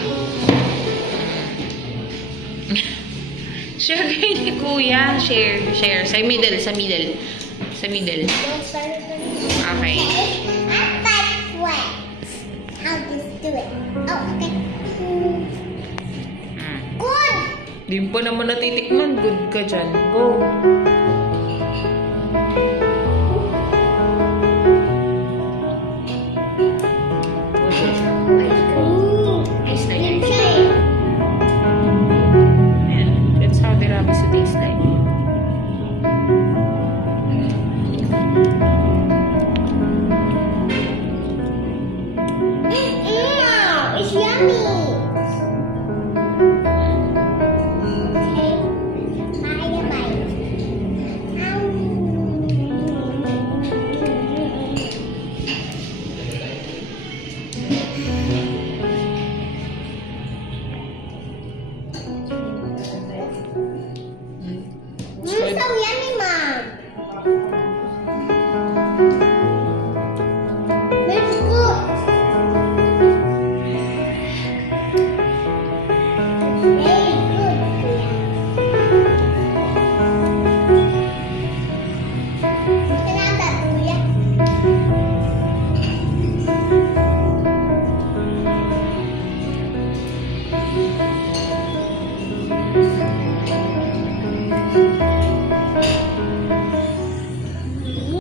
ka. Share kayo ni Kuya. Share. Sa middle. Sa middle. Okay. I'll just do it. Oh, okay. Mm. Good! Di pa naman natitikman. Good ka dyan. Go.